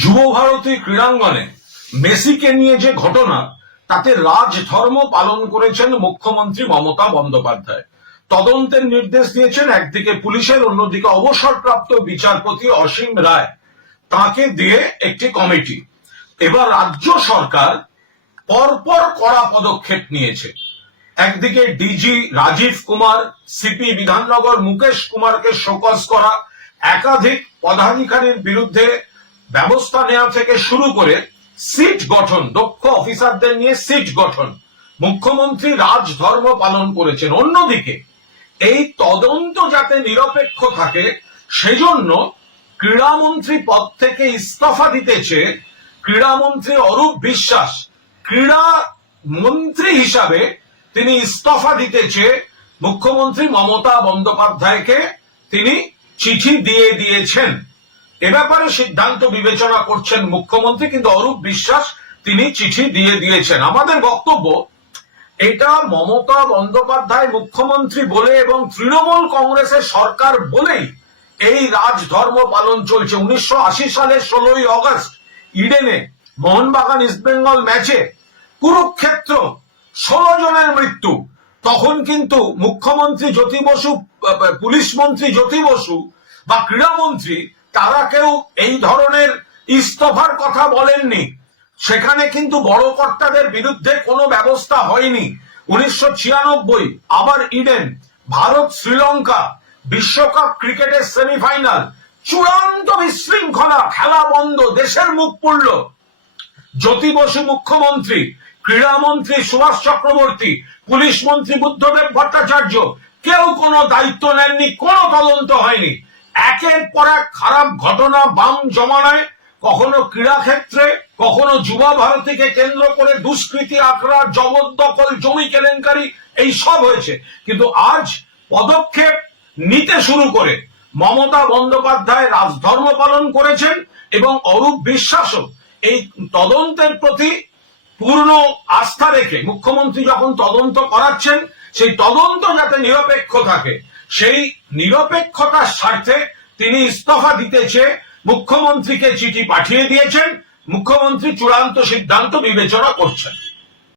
যুব ভারতী ক্রীড়াঙ্গনে মেসিকে নিয়ে যে ঘটনা, তাতে রাজধর্ম পালন করেছেন মুখ্যমন্ত্রী মমতা বন্দ্যোপাধ্যায়। তদন্তের নির্দেশ দিয়েছেন একদিকে পুলিশের, অন্যদিকে অবসরপ্রাপ্ত বিচারপতি অসীম রায়, তাকে দিয়ে একটি কমিটি। এবার রাজ্য সরকার পরপর কড়া পদক্ষেপ নিয়েছে। একদিকে ডিজি রাজীব কুমার, সিপি বিধাননগর মুকেশ কুমারকে শোকজ করা, একাধিক পদাধিকারীর বিরুদ্ধে ব্যবস্থা নেওয়া থেকে শুরু করে সিট গঠন, দক্ষ অফিসারদের নিয়ে সিট গঠন, মুখ্যমন্ত্রী রাজধর্ম পালন করেছেন। অন্যদিকে এই তদন্ত যাতে নিরপেক্ষ থাকে সেজন্য ক্রীড়ামন্ত্রী পদ থেকে ইস্তফা দিতেছে ক্রীড়ামন্ত্রী অরূপ বিশ্বাস। ক্রীড়া মন্ত্রী হিসাবে তিনি ইস্তফা দিতেছে মুখ্যমন্ত্রী মমতা বন্দ্যোপাধ্যায়কে তিনি চিঠি দিয়ে দিয়েছেন। এ ব্যাপারে সিদ্ধান্ত বিবেচনা করছেন মুখ্যমন্ত্রী, কিন্তু অরূপ বিশ্বাস তিনি চিঠি দিয়ে দিয়েছেন। আমাদের বক্তব্য, এটা মমতা বন্দ্যোপাধ্যায় মুখ্যমন্ত্রী বলে এবং তৃণমূল কংগ্রেসের সরকার বলেই এই রাজধর্ম পালন চলছে। 1980 সালের 16ই অগস্ট ইডেনে মোহনবাগান ইস্টবেঙ্গল ম্যাচে কুরুক্ষেত্র 16 জনের মৃত্যু। তখন কিন্তু মুখ্যমন্ত্রী জ্যোতি বসু, পুলিশ মন্ত্রী জ্যোতি বসু বা ক্রীড়ামন্ত্রী, তারা কেউ এই ধরনের ইস্তফার কথা বলেননি। সেখানে কিন্তু বড় কর্তাদের বিরুদ্ধে কোনো ব্যবস্থা হয়নি। 1996 আবার ইডেন, ভারত শ্রীলঙ্কা বিশ্বকাপ ক্রিকেটের সেমিফাইনাল, চূড়ান্ত বিশৃঙ্খলা, খেলা বন্ধ, দেশের মুখ পুড়ল। জ্যোতি বসু মুখ্যমন্ত্রী, ক্রীড়ামন্ত্রী সুভাষ চক্রবর্তী, পুলিশ মন্ত্রী বুদ্ধদেব ভট্টাচার্য কেউ কোনো দায়িত্ব নেননি, কোনো তদন্ত হয়নি। একের পর এক খারাপ ঘটনা বাম জমানায়, কখনো ক্রীড়া ক্ষেত্রে, কখনো যুব ভারতীকে কেন্দ্র করে দুষ্কৃতি, আখড়া, জবরদখল, জমি কেলেঙ্কারি, এই সব হয়েছে। কিন্তু আজ পদক্ষেপ নিতে শুরু করে মমতা বন্দ্যোপাধ্যায় রাজধর্ম পালন করেছেন এবং অরূপ বিশ্বাসও এই তদন্তের প্রতি পূর্ণ আস্থা রেখে মুখ্যমন্ত্রী যখন তদন্ত করাচ্ছেন, সেই তদন্ত যাতে নিরপেক্ষ থাকে, সেই নিরপেক্ষতার স্বার্থে তিনি ইস্তফা দিতে চেয়ে মুখ্যমন্ত্রীকে চিঠি পাঠিয়ে দিয়েছেন। মুখ্যমন্ত্রী চূড়ান্ত সিদ্ধান্ত বিবেচনা করছেন।